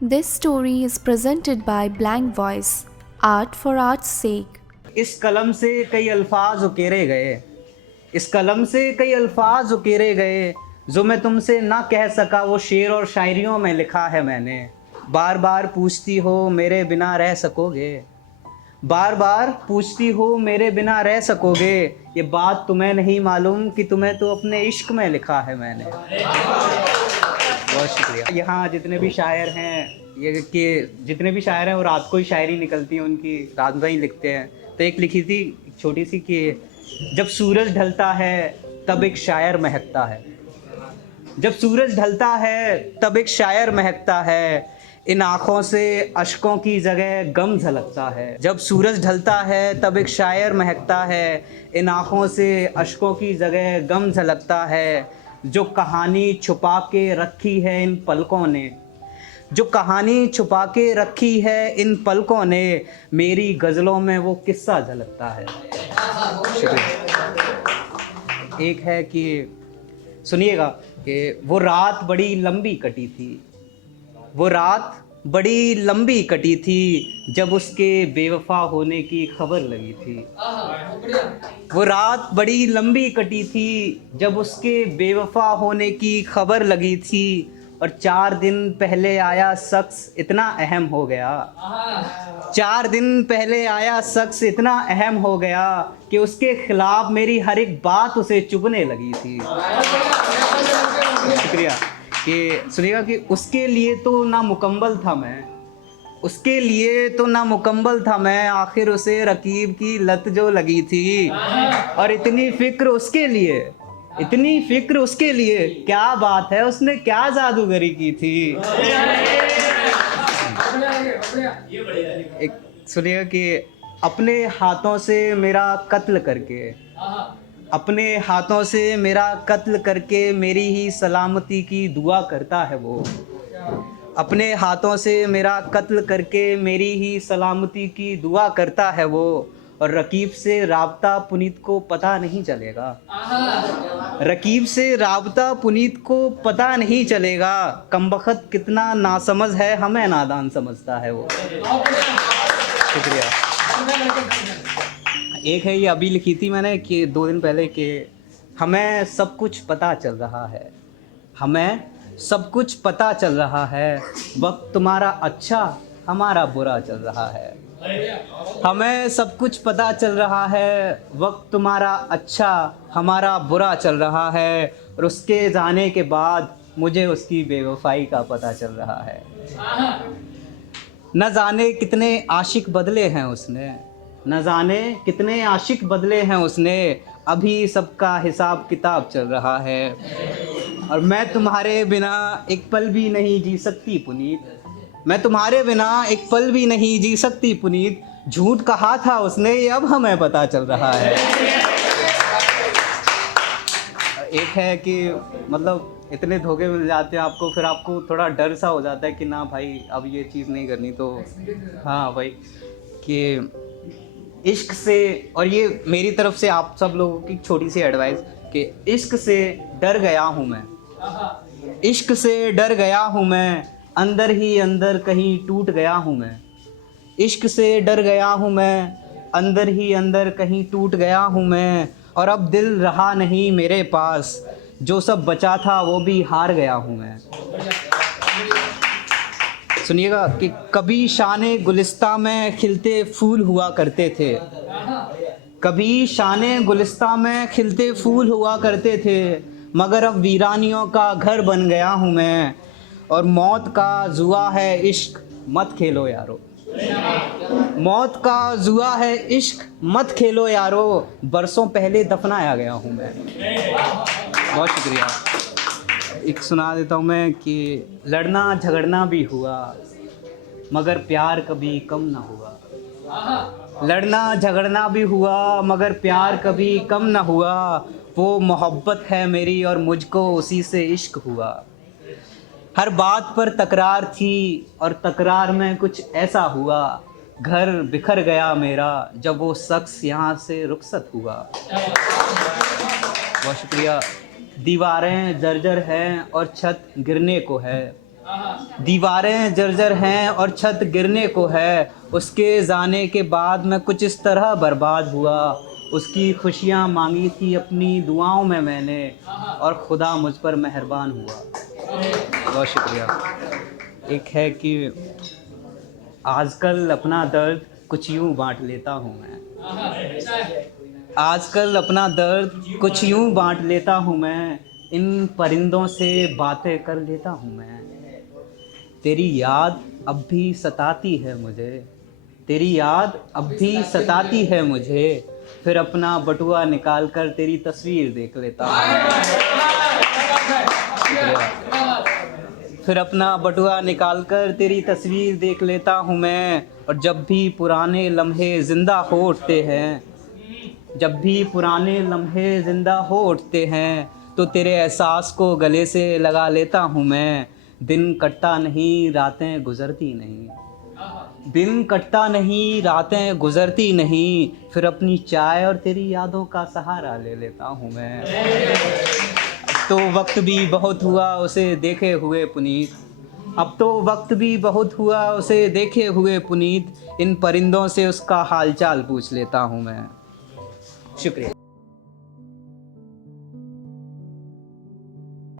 This story is presented by Blank Voice, Art for Art's sake. इस कलम से कई अल्फाज उकेरे गए, इस कलम से कई अल्फाज उकेरे गए, जो मैं तुमसे ना कह सका वो शेर और शायरियों में लिखा है मैंने। बार बार पूछती हो मेरे बिना रह सकोगे, बार बार पूछती हो मेरे बिना रह सकोगे, ये बात तुम्हें नहीं मालूम कि तुम्हें तो अपने इश्क में लिखा है मैंने। बहुत शुक्रिया। यहाँ जितने भी शायर हैं, ये कि जितने भी शायर हैं वो रात को ही शायरी निकलती है उनकी, रात में ही लिखते हैं। तो एक लिखी थी छोटी सी कि जब सूरज ढलता है तब एक शायर महकता है, जब सूरज ढलता है तब एक शायर महकता है, इन आँखों से अश्कों की जगह गम झलकता है। जब सूरज ढलता है तब एक शायर महकता है, इन आँखों से अश्कों की जगह गम झलकता है। जो कहानी छुपा के रखी है इन पलकों ने, जो कहानी छुपा के रखी है इन पलकों ने, मेरी गज़लों में वो किस्सा झलकता है। शुक्रिया। एक है कि सुनिएगा कि वो रात बड़ी लंबी कटी थी, वो रात बड़ी लंबी कटी थी, जब उसके बेवफा होने की खबर लगी थी। वो रात बड़ी लंबी कटी थी, जब उसके बेवफा होने की खबर लगी थी, और 4 दिन पहले आया शख्स इतना अहम हो गया, 4 दिन पहले आया शख्स इतना अहम हो गया कि उसके खिलाफ मेरी हर एक बात उसे चुभने लगी थी। शुक्रिया। कि सुनिएगा कि उसके लिए तो ना मुकम्मल था मैं, उसके लिए तो ना मुकम्मल था मैं, आखिर उसे रकीब की लत जो लगी थी, और इतनी फिक्र उसके लिए, इतनी फिक्र उसके लिए, क्या बात है उसने क्या जादूगरी की थी। एक सुनिएगा कि अपने हाथों से मेरा कत्ल करके, अपने हाथों से मेरा कत्ल करके मेरी ही सलामती की दुआ करता है वो। अपने हाथों से मेरा कत्ल करके मेरी ही सलामती की दुआ करता है वो, और रकीब से राब्ता पुनीत को पता नहीं चलेगा, रकीब से राब्ता पुनीत को पता नहीं चलेगा, कमबख्त कितना नासमझ है हमें नादान समझता है वो। शुक्रिया। एक है ये अभी लिखी थी मैंने कि 2 दिन पहले कि हमें सब कुछ पता चल रहा है, हमें सब कुछ पता चल रहा है, वक्त तुम्हारा अच्छा हमारा बुरा चल रहा है। हमें सब कुछ पता चल रहा है, वक्त तुम्हारा अच्छा हमारा बुरा चल रहा है, और उसके जाने के बाद मुझे उसकी बेवफाई का पता चल रहा है। न जाने कितने आशिक बदले हैं उसने, न जाने कितने आशिक बदले हैं उसने, अभी सबका हिसाब किताब चल रहा है, और मैं तुम्हारे बिना एक पल भी नहीं जी सकती पुनीत, मैं तुम्हारे बिना एक पल भी नहीं जी सकती पुनीत, झूठ कहा था उसने ये अब हमें पता चल रहा है। एक है कि मतलब इतने धोखे मिल जाते हैं आपको, फिर आपको थोड़ा डर सा हो जाता है कि ना भाई अब ये चीज़ नहीं करनी। तो हाँ भाई कि इश्क से, और ये मेरी तरफ से आप सब लोगों की छोटी सी एडवाइस कि इश्क से डर गया हूँ मैं, इश्क से डर गया हूँ मैं, अंदर ही अंदर कहीं टूट गया हूँ मैं, इश्क से डर गया हूँ मैं, अंदर ही अंदर कहीं टूट गया हूँ मैं, और अब दिल रहा नहीं मेरे पास, जो सब बचा था वो भी हार गया हूँ मैं। सुनिएगा कि कभी शाने गुलिस्ता में खिलते फूल हुआ करते थे, कभी शाने गुलिस्ता में खिलते फूल हुआ करते थे, मगर अब वीरानियों का घर बन गया हूँ मैं, और मौत का जुआ है इश्क मत खेलो यारो, मौत का जुआ है इश्क मत खेलो यारो, बरसों पहले दफनाया गया हूँ मैं। बहुत शुक्रिया। एक सुना देता हूँ मैं कि लड़ना झगड़ना भी हुआ मगर प्यार कभी कम ना हुआ, लड़ना झगड़ना भी हुआ मगर प्यार कभी कम ना हुआ, वो मोहब्बत है मेरी और मुझको उसी से इश्क हुआ। हर बात पर तकरार थी और तकरार में कुछ ऐसा हुआ, घर बिखर गया मेरा जब वो शख्स यहाँ से रुखसत हुआ। बहुत शुक्रिया। दीवारें जर्जर हैं और छत गिरने को है, दीवारें जर्जर हैं और छत गिरने को है, उसके जाने के बाद मैं कुछ इस तरह बर्बाद हुआ। उसकी खुशियाँ मांगी थी अपनी दुआओं में मैंने, और खुदा मुझ पर मेहरबान हुआ। बहुत शुक्रिया। एक है कि आजकल अपना दर्द कुछ यूँ बांट लेता हूँ मैं, आजकल अपना दर्द कुछ यूँ बांट लेता हूँ मैं, इन परिंदों से बातें कर लेता हूँ मैं। तेरी याद अब भी सताती है मुझे, तेरी याद अब भी सताती है मुझे, फिर अपना बटुआ निकाल कर तेरी तस्वीर देख लेता हूँ। फिर अपना बटुआ निकाल कर तेरी तस्वीर देख लेता हूँ मैं। और जब भी पुराने लम्हे ज़िंदा हो उठते हैं, जब भी पुराने लम्हे ज़िंदा हो उठते हैं, तो तेरे एहसास को गले से लगा लेता हूँ मैं। दिन कटता नहीं, रातें गुज़रती नहीं, दिन कटता नहीं, रातें गुज़रती नहीं, फिर अपनी चाय और तेरी यादों का सहारा ले लेता हूँ मैं। तो वक्त भी बहुत हुआ उसे देखे हुए पुनीत, अब तो वक्त भी बहुत हुआ उसे देखे हुए पुनीत, इन परिंदों से उसका हालचाल पूछ लेता हूँ मैं। शुक्रिया।